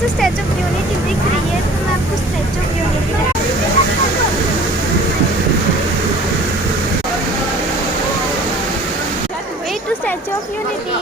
से statue of unity दिख रही है, तो मैं आपको Statue of Unity way to Statue of unity.